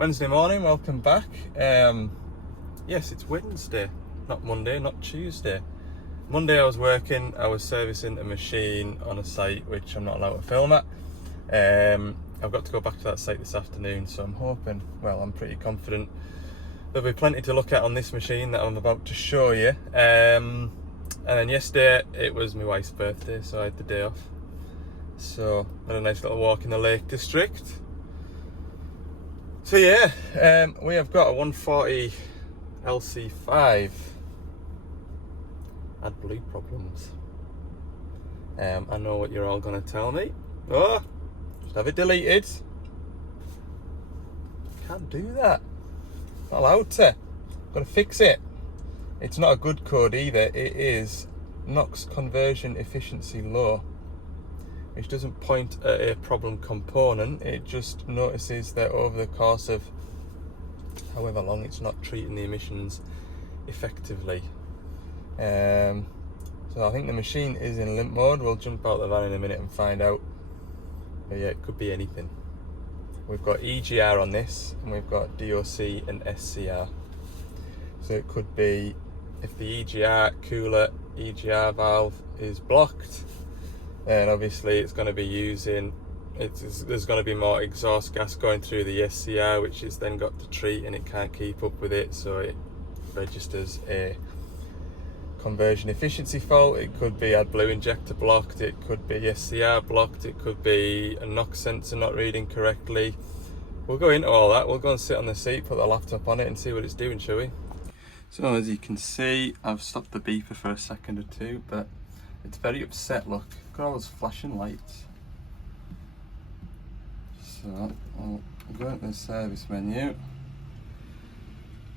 Wednesday morning, welcome back. Yes, it's Wednesday, not Monday, not Tuesday. Monday I was working, I was servicing a machine on a site which I'm not allowed to film at. I've got to go back to that site this afternoon, so I'm hoping, well, I'm pretty confident there'll be plenty to look at on this machine that I'm about to show you. And then yesterday it was my wife's birthday, so I had the day off. So I had a nice little walk in the Lake District. So yeah, we have got a 140 LC5. AdBlue problems. I know what you're all going to tell me. Oh, just have it deleted. Can't do that. Not allowed to. Got to fix it. It's not a good code either. It is NOx conversion efficiency low, which doesn't point at a problem component. It just notices that over the course of however long it's not treating the emissions effectively. So I think the machine is in limp mode. We'll jump out the van in a minute and find out. But yeah, it could be anything. We've got EGR on this, and we've got DOC and SCR. So it could be if the EGR cooler EGR valve is blocked, then obviously it's going to be there's going to be more exhaust gas going through the SCR, which it's then got to treat, and it can't keep up with it, so it registers a conversion efficiency fault. It could be AdBlue injector blocked, it could be SCR blocked, it could be a NOx sensor not reading correctly. We'll go into all that. We'll go and sit on the seat, put the laptop on it and see what it's doing, shall we? So as you can see, I've stopped the beeper for a second or two, but it's very upset. Look, got all those flashing lights. So I'll go into the service menu.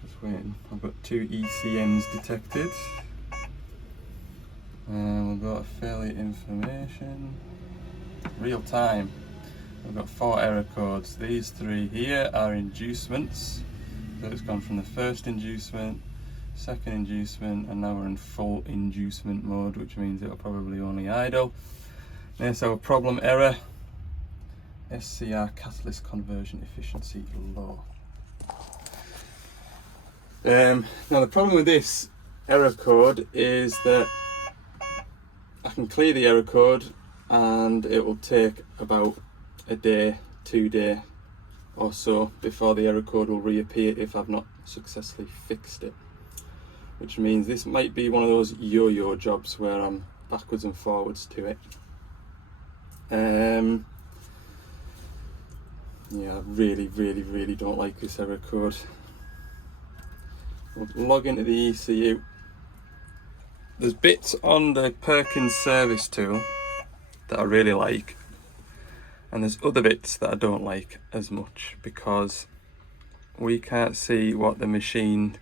Just waiting. I've got 2 ECMs detected. And we'll go to failure information. Real time. We've got 4 error codes. These 3 here are inducements. So it's gone from the first inducement, second inducement, and now we're in full inducement mode, which means it'll probably only idle. There's our problem error. SCR catalyst conversion efficiency low. Now the problem with this error code is that I can clear the error code and it will take about a day, 2 days or so before the error code will reappear if I've not successfully fixed it. Which means this might be one of those yo-yo jobs where I'm backwards and forwards to it. Yeah, I really don't like this error code. We'll log into the ECU. There's bits on the Perkins service tool that I really like, and there's other bits that I don't like as much because we can't see what the machine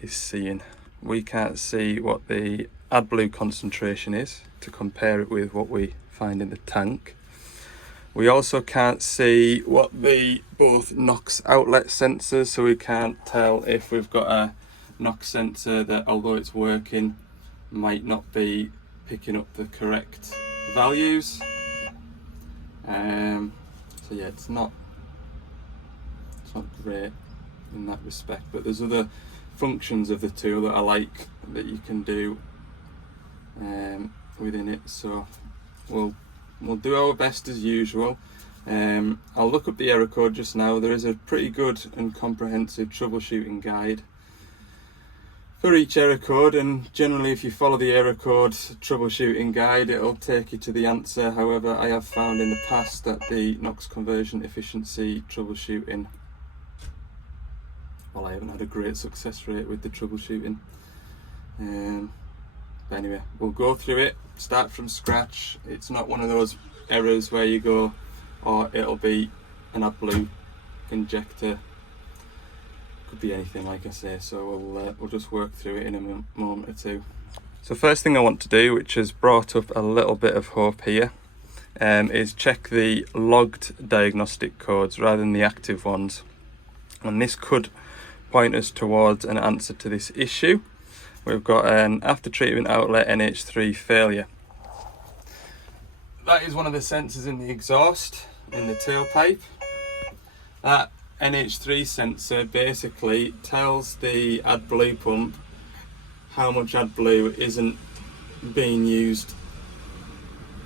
is seeing. We can't see what the AdBlue concentration is to compare it with what we find in the tank. We also can't see what the both NOx outlet sensors, so we can't tell if we've got a NOx sensor that, although it's working, might not be picking up the correct values. So yeah, it's not great in that respect, but there's other functions of the tool that I like that you can do within it, so we'll do our best as usual. I'll look up the error code just now. There is a pretty good and comprehensive troubleshooting guide for each error code, and generally if you follow the error code troubleshooting guide it'll take you to the answer. However, I have found in the past that the NOx conversion efficiency troubleshooting, well, I haven't had a great success rate with the troubleshooting. But anyway, we'll go through it, start from scratch. It's not one of those errors where you go, or it'll be an AdBlue injector. Could be anything, like I say, so we'll just work through it in a moment or two. So first thing I want to do, which has brought up a little bit of hope here, is check the logged diagnostic codes rather than the active ones, and this could point us towards an answer to this issue. We've got an after treatment outlet NH3 failure. That is one of the sensors in the exhaust, in the tailpipe. That NH3 sensor basically tells the AdBlue pump how much AdBlue isn't being used.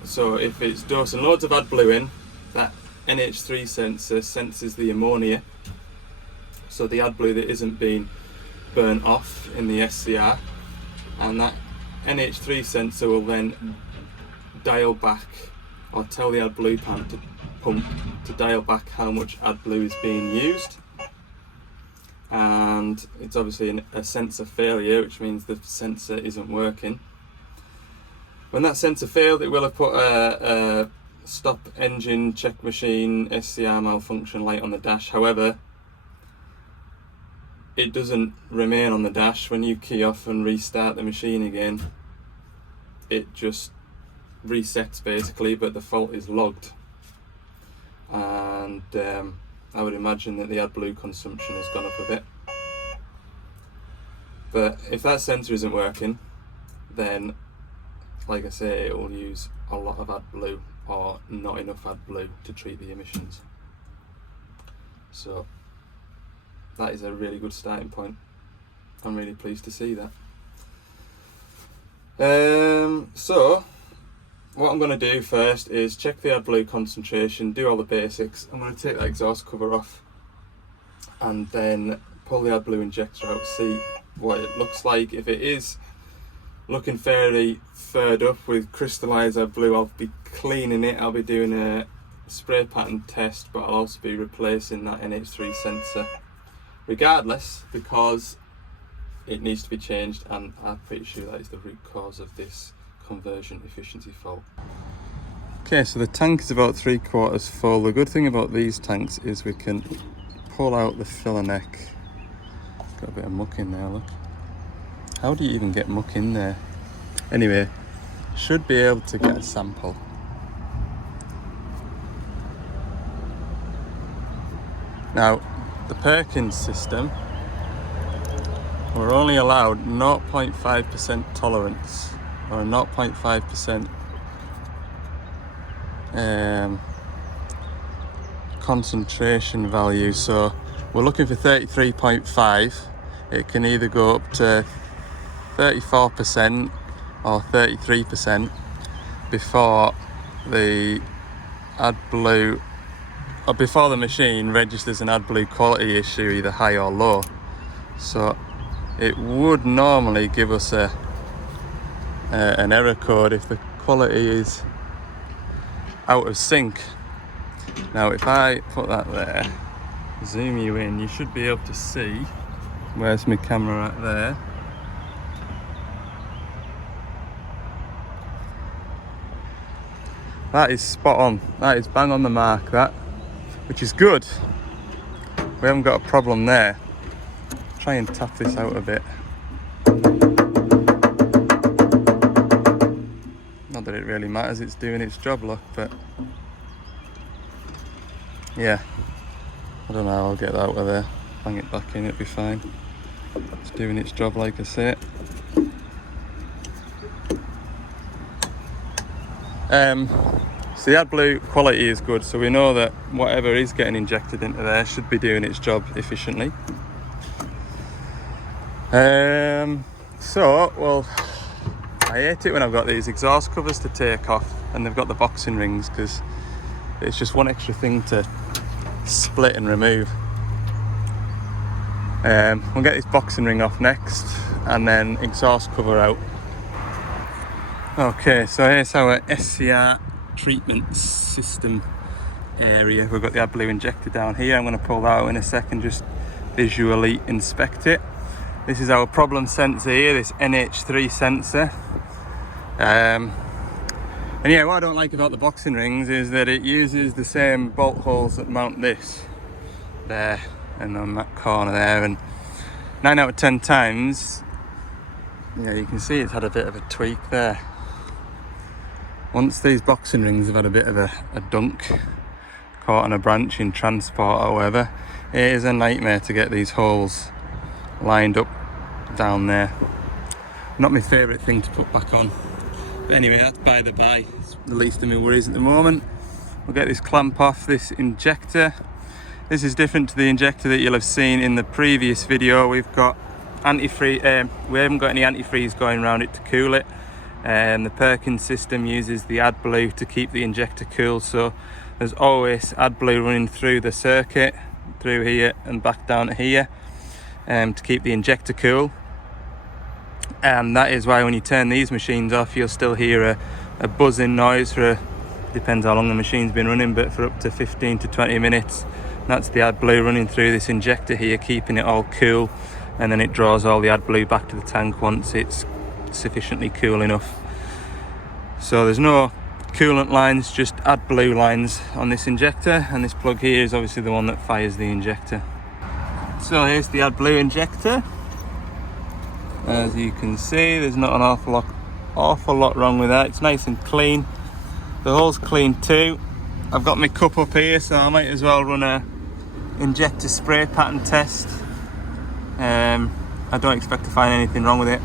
So if it's dosing loads of AdBlue in, that NH3 sensor senses the ammonia, so the AdBlue that isn't being burnt off in the SCR, and that NH3 sensor will then dial back, or tell the AdBlue pump to dial back how much AdBlue is being used. And it's obviously a sensor failure, which means the sensor isn't working. When that sensor failed, it will have put a stop engine check machine SCR malfunction light on the dash. However, it doesn't remain on the dash. When you key off and restart the machine again, it just resets basically, but the fault is logged. And I would imagine that the AdBlue consumption has gone up a bit. But if that sensor isn't working, then, like I say, it will use a lot of AdBlue or not enough AdBlue to treat the emissions. So that is a really good starting point. I'm really pleased to see that. So what I'm going to do first is check the AdBlue concentration, do all the basics. I'm going to take that exhaust cover off and then pull the AdBlue injector out, see what it looks like. If it is looking fairly furred up with crystallized AdBlue, I'll be cleaning it. I'll be doing a spray pattern test, but I'll also be replacing that NH3 sensor regardless, because it needs to be changed, and I'm pretty sure that is the root cause of this conversion efficiency fault. Okay, so the tank is about 3/4 full. The good thing about these tanks is we can pull out the filler neck. Got a bit of muck in there, look. How do you even get muck in there? Anyway, should be able to get a sample. Now, the Perkins system, we're only allowed 0.5% tolerance, or 0.5% concentration value. So we're looking for 33.5. It can either go up to 34% or 33% before the AdBlue, or before the machine registers an AdBlue quality issue, either high or low. So it would normally give us an error code if the quality is out of sync. Now if I put that there, zoom you in, you should be able to see, where's my camera at there? That is spot on, that is bang on the mark, that, which is good. We haven't got a problem there. Try and tap this out a bit. Not that it really matters, it's doing its job, look, but yeah, I don't know how I'll get that out of there. Bang it back in, it'll be fine. It's doing its job, like I say. So the AdBlue quality is good, so we know that whatever is getting injected into there should be doing its job efficiently. Well, I hate it when I've got these exhaust covers to take off and they've got the boxing rings, because it's just one extra thing to split and remove. We'll get this boxing ring off next and then exhaust cover out. Okay, so here's our SCR treatment system area. We've got the AdBlue injector down here. I'm going to pull that out in a second, just visually inspect it. This is our problem sensor here, this NH3 sensor. And yeah, what I don't like about the boxing rings is that it uses the same bolt holes that mount this there and on that corner there, and 9 out of 10 times, yeah, you can see it's had a bit of a tweak there. Once these boxing rings have had a bit of a dunk, caught on a branch in transport or whatever, it is a nightmare to get these holes lined up down there. Not my favourite thing to put back on. But anyway, that's by the by. It's the least of my worries at the moment. We'll get this clamp off this injector. This is different to the injector that you'll have seen in the previous video. We've got antifreeze, we haven't got any antifreeze going around it to cool it. The Perkins system uses the AdBlue to keep the injector cool, so there's always AdBlue running through the circuit, through here and back down to here, to keep the injector cool. And that is why when you turn these machines off, you'll still hear a buzzing noise for depends how long the machine's been running, but for up to 15 to 20 minutes. That's the AdBlue running through this injector here, keeping it all cool, and then it draws all the AdBlue back to the tank once it's sufficiently cool enough. So there's no coolant lines, just AdBlue lines on this injector, and this plug here is obviously the one that fires the injector. So here's the AdBlue injector. As you can see, there's not an awful lot wrong with that. It's nice and clean. The hole's clean too. I've got my cup up here, so I might as well run a injector spray pattern test. I don't expect to find anything wrong with it.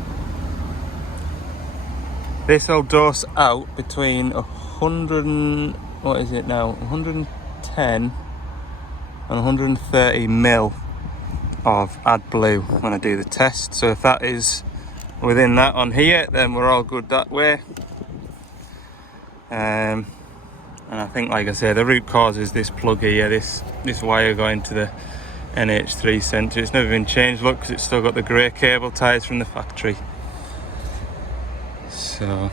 This will dose out between 100 and, what is it now, 110 and 130 mil of AdBlue when I do the test. So if that is within that on here, then we're all good that way. And I think, like I said, the root cause is this plug here, this wire going to the NH3 sensor. It's never been changed, look, because it's still got the grey cable ties from the factory. So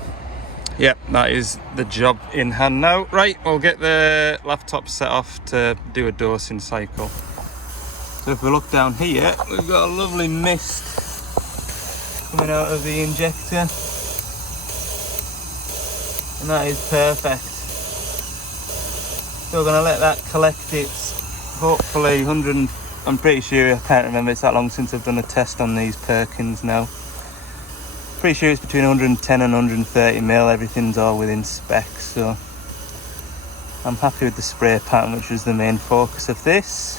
yeah, that is the job in hand now. Right, we'll get the laptop set off to do a dosing cycle. So if we look down here, we've got a lovely mist coming out of the injector, and that is perfect. So we're going to let that collect its, hopefully 100, I'm pretty sure, I can't remember, it's that long since I've done a test on these Perkins now. Pretty sure it's between 110 and 130 mil, everything's all within spec, so I'm happy with the spray pattern, which was the main focus of this.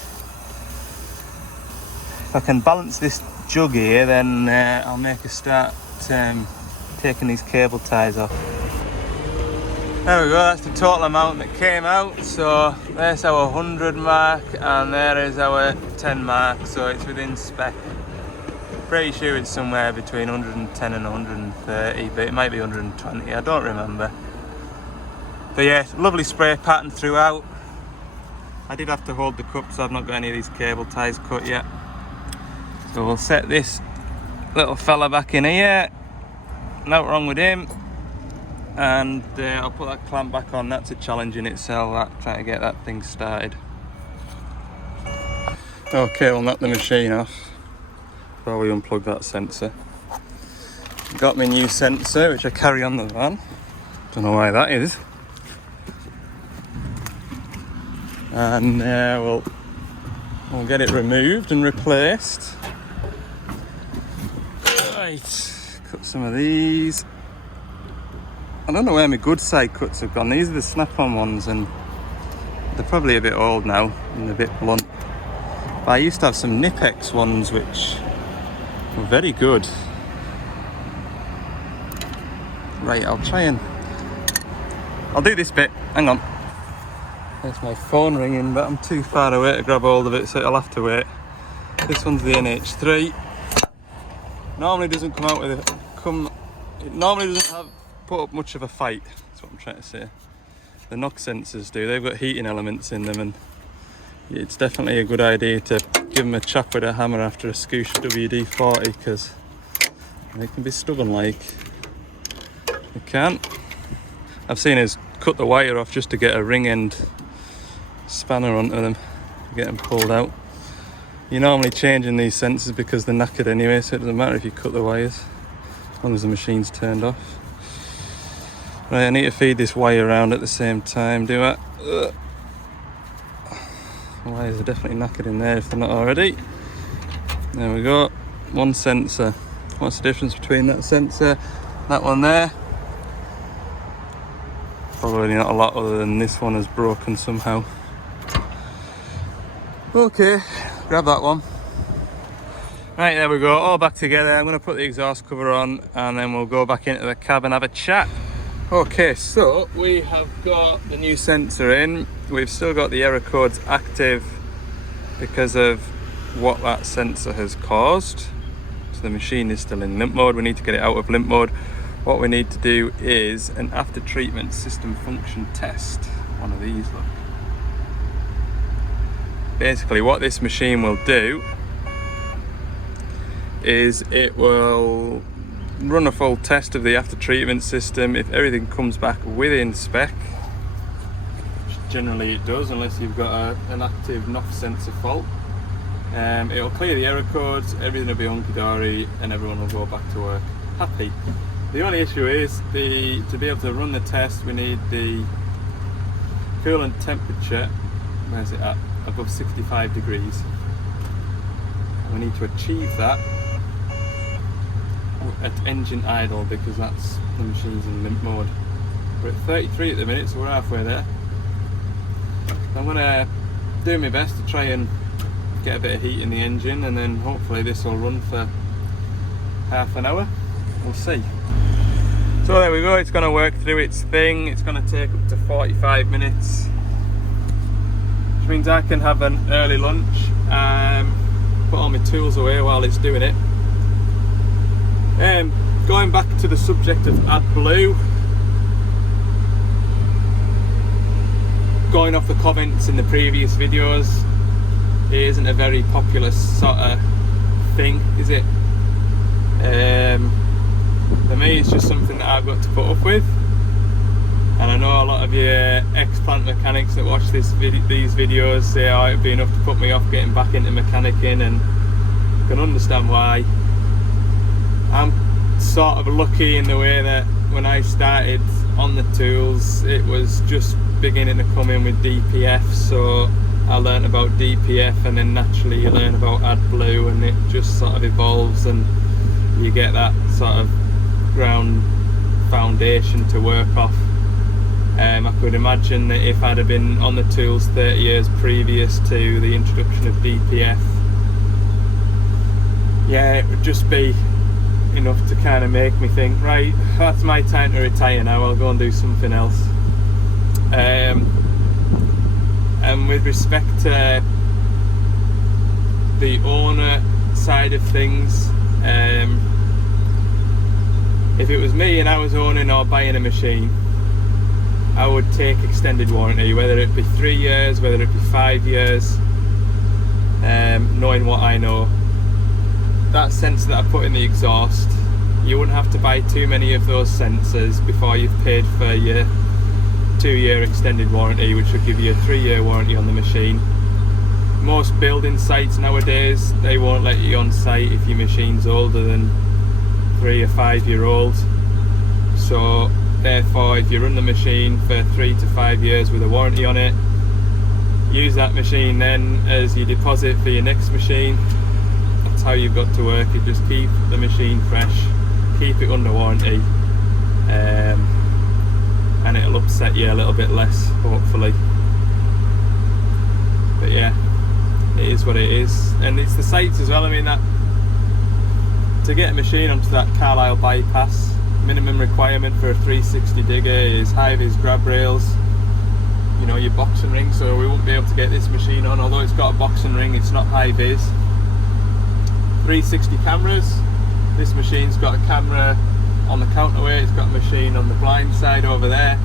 If I can balance this jug here, then I'll make a start taking these cable ties off. There we go, that's the total amount that came out. So there's our 100 mark and there is our 10 mark, so it's within spec. Pretty sure it's somewhere between 110 and 130, but it might be 120, I don't remember. But yeah, lovely spray pattern throughout. I did have to hold the cup, so I've not got any of these cable ties cut yet. So we'll set this little fella back in here, nothing wrong with him. And I'll put that clamp back on. That's a challenge in itself, that, trying to get that thing started. Okay, we'll knock the machine off while we unplug that sensor. Got my new sensor, which I carry on the van. Don't know why that is. And we'll get it removed and replaced. Right, cut some of these. I don't know where my good side cuts have gone. These are the snap-on ones and they're probably a bit old now and a bit blunt. But I used to have some Knipex ones which were very good. Right, I'll do this bit. Hang on. There's my phone ringing, but I'm too far away to grab hold of it, so I'll have to wait. This one's the NH3. Normally doesn't come out with it normally doesn't have put up much of a fight, that's what I'm trying to say. The NOx sensors do, they've got heating elements in them, and it's definitely a good idea to give them a chop with a hammer after a Scoosh WD-40, because they can be stubborn like. They can. I've seen us cut the wire off just to get a ring end spanner onto them, to get them pulled out. You're normally changing these sensors because they're knackered anyway, so it doesn't matter if you cut the wires, as long as the machine's turned off. Right, I need to feed this wire around at the same time, do I? The wires are definitely knackered in there if they're not already. There we go, one sensor. What's the difference between that sensor, that one there? Probably not a lot, other than this one is broken somehow. Okay, grab that one. Right, there we go, all back together. I'm going to put the exhaust cover on and then we'll go back into the cab and have a chat. Okay, so we have got the new sensor in. We've still got the error codes active because of what that sensor has caused. So the machine is still in limp mode. We need to get it out of limp mode. What we need to do is an after treatment system function test. One of these, look. Basically what this machine will do is it will run a full test of the after treatment system. If everything comes back within spec, which generally it does unless you've got an active NOF sensor fault, it'll clear the error codes, everything will be hunky-dory and everyone will go back to work happy. The only issue is to be able to run the test, we need the coolant temperature, where's it at? Above 65 degrees. And we need to achieve that at engine idle because that's the machine's in limp mode. We're at 33 at the minute, so we're halfway there. I'm gonna do my best to try and get a bit of heat in the engine, and then hopefully this will run for half an hour. We'll see. So there we go, it's going to work through its thing. It's going to take up to 45 minutes, which means I can have an early lunch, put all my tools away while it's doing it. Going back to the subject of AdBlue, going off the comments in the previous videos, it isn't a very popular sort of thing, is it? For me, it's just something that I've got to put up with, and I know a lot of you ex-plant mechanics that watch these videos say, oh, it'd be enough to put me off getting back into mechanicking, and I can understand why. I'm sort of lucky in the way that when I started on the tools, it was just beginning to come in with DPF, so I learned about DPF, and then naturally you learn about AdBlue, and it just sort of evolves and you get that sort of ground foundation to work off. I could imagine that if I'd have been on the tools 30 years previous to the introduction of DPF, yeah, it would just be enough to kind of make me think, right, that's my time to retire now, I'll go and do something else. And with respect to the owner side of things, if it was me and I was owning or buying a machine, I would take extended warranty, whether it be 3 years, whether it be 5 years, knowing what I know. That sensor that I put in the exhaust, you wouldn't have to buy too many of those sensors before you've paid for your 2-year extended warranty, which would give you a 3-year warranty on the machine. Most building sites nowadays, they won't let you on site if your machine's older than 3 or 5 year old. So therefore, if you run the machine for 3 to 5 years with a warranty on it, use that machine then as your deposit for your next machine. That's how you've got to work it. Just keep the machine fresh, keep it under warranty, and it'll upset you a little bit less, hopefully. But yeah, it is what it is, and it's the sites as well. I mean, that to get a machine onto that Carlisle bypass, minimum requirement for a 360 digger is high-vis grab rails, you know, your boxing ring, so we won't be able to get this machine on. Although it's got a boxing ring, it's not high-vis. 360 cameras, this machine's got a camera on the counterweight, it's got a machine on the blind side over there,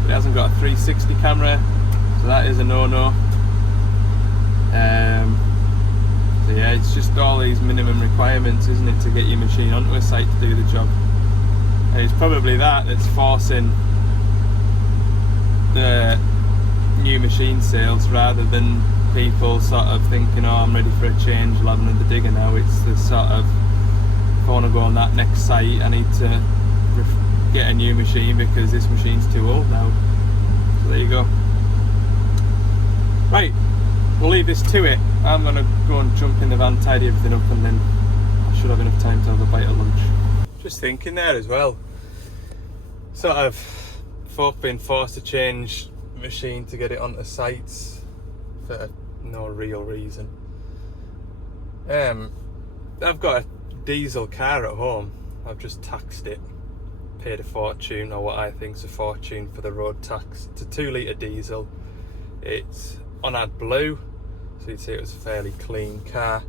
but it hasn't got a 360 camera, so that is a no-no. So yeah, it's just all these minimum requirements, isn't it, to get your machine onto a site to do the job. And it's probably that's forcing the new machine sales, rather than people sort of thinking, oh, I'm ready for a change, I'll have another digger now. It's the sort of, if I want to go on that next site, I need to get a new machine because this machine's too old now. So there you go. Right, we'll leave this to it. I'm going to go and jump in the van, tidy everything up, and then I should have enough time to have a bite of lunch. Just thinking there as well, sort of folk being forced to change the machine to get it onto sites for no real reason. I've got a diesel car at home. I've just taxed it, paid a fortune, or what I think's a fortune, for the road tax. It's a 2 litre diesel. It's on AdBlue, so you'd say it was a fairly clean car.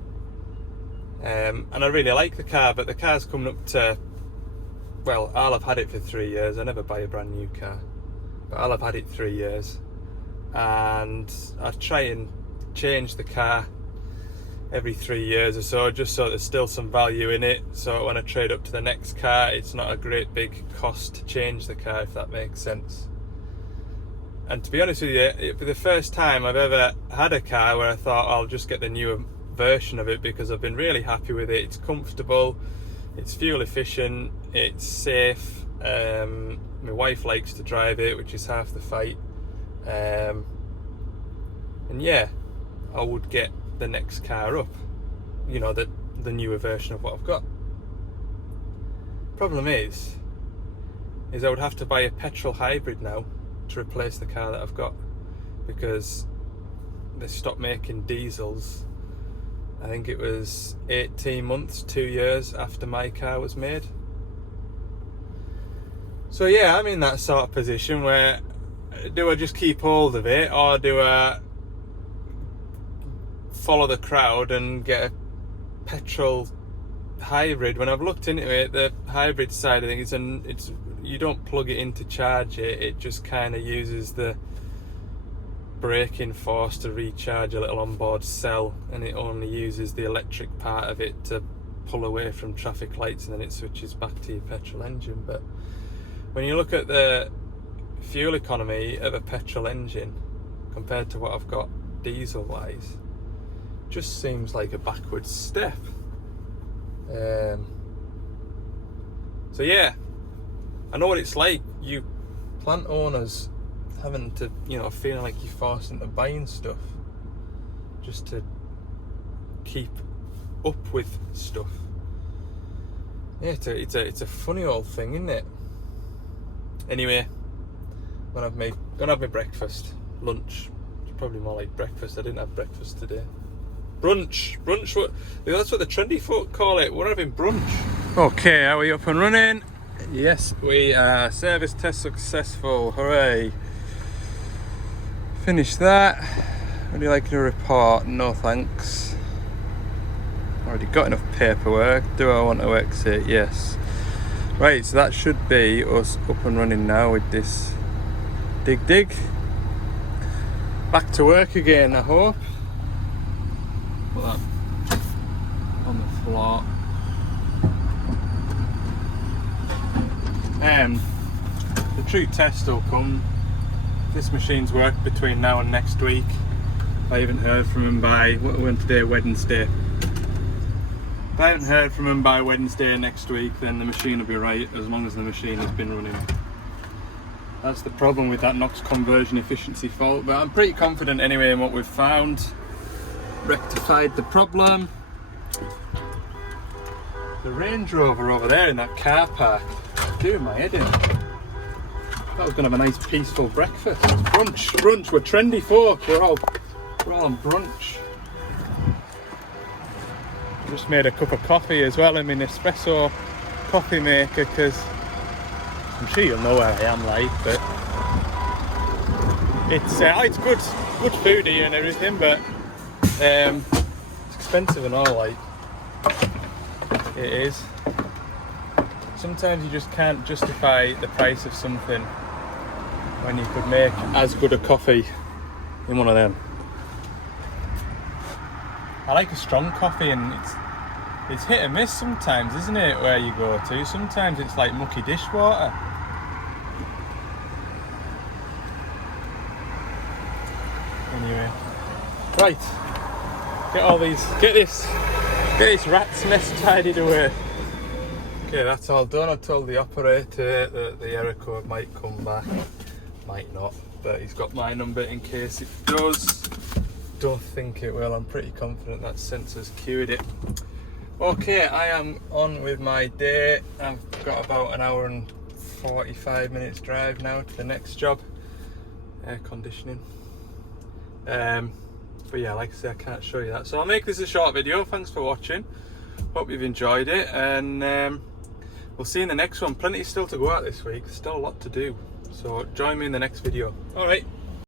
And I really like the car, but the car's coming up to, well, I'll have had it for 3 years. I never buy a brand new car, but I'll have had it 3 years, and I try and change the car every 3 years or so, just so there's still some value in it, so when I trade up to the next car it's not a great big cost to change the car, if that makes sense. And to be honest with you, it'd be the first time I've ever had a car where I thought I'll just get the newer version of it, because I've been really happy with it. It's comfortable, it's fuel efficient, it's safe. My wife likes to drive it, which is half the fight. And yeah, I would get the next car up, you know, the newer version of what I've got. Problem is I would have to buy a petrol hybrid now to replace the car that I've got, because they stopped making diesels. I think it was 18 months, 2 years after my car was made. So yeah, I'm in that sort of position where, do I just keep hold of it, or do I follow the crowd and get a petrol hybrid? When I've looked into it, the hybrid side of things, it's you don't plug it in to charge it, it just kind of uses the braking force to recharge a little onboard cell, and it only uses the electric part of it to pull away from traffic lights, and then it switches back to your petrol engine. But when you look at the fuel economy of a petrol engine compared to what I've got diesel wise, just seems like a backwards step. So yeah, I know what it's like, you plant owners having to, you know, feeling like you're forced into buying stuff just to keep up with stuff. Yeah, it's a funny old thing, isn't it? Anyway, gonna have my breakfast, lunch. It's probably more like breakfast. I didn't have breakfast today. Brunch. What? That's what the trendy folk call it. We're having brunch. Okay, are we up and running? Yes, we are. Service test successful. Hooray! Finished that. Would you like a report? No thanks. Already got enough paperwork. Do I want to exit? Yes. Right, so that should be us up and running now with this dig. Back to work again, I hope. Put that on the floor. The true test will come. This machine's worked between now and next week. I haven't heard from him by, what are we on today, Wednesday. If I haven't heard from him by Wednesday next week, then the machine will be right, as long as the machine has been running. That's the problem with that NOx conversion efficiency fault, but I'm pretty confident anyway in what we've found. Rectified the problem. The Range Rover over there in that car park, doing my head in. I was going to have a nice peaceful breakfast. Brunch, we're trendy folk, we're all on brunch. Just made a cup of coffee as well in my Nespresso coffee maker, because I'm sure you'll know where I am, like, but it's good foodie and everything, but it's expensive and all, like it is. Sometimes you just can't justify the price of something when you could make as good a coffee in one of them. I like a strong coffee, and it's hit and miss sometimes, isn't it, where you go to? Sometimes it's like mucky dishwater. Anyway, right, get this rat's nest tidied away. Okay, that's all done. I told the operator that the error code might come back, might not, but he's got my number in case it does. Don't think it will. I'm pretty confident that sensor's cued it. Okay, I am on with my day. I've got about an hour and 45 minutes drive now to the next job. Air conditioning. But yeah, like I say, I can't show you that, so I'll make this a short video. Thanks for watching, hope you've enjoyed it, and we'll see you in the next one. Plenty still to go out this week, still a lot to do, so join me in the next video. All right.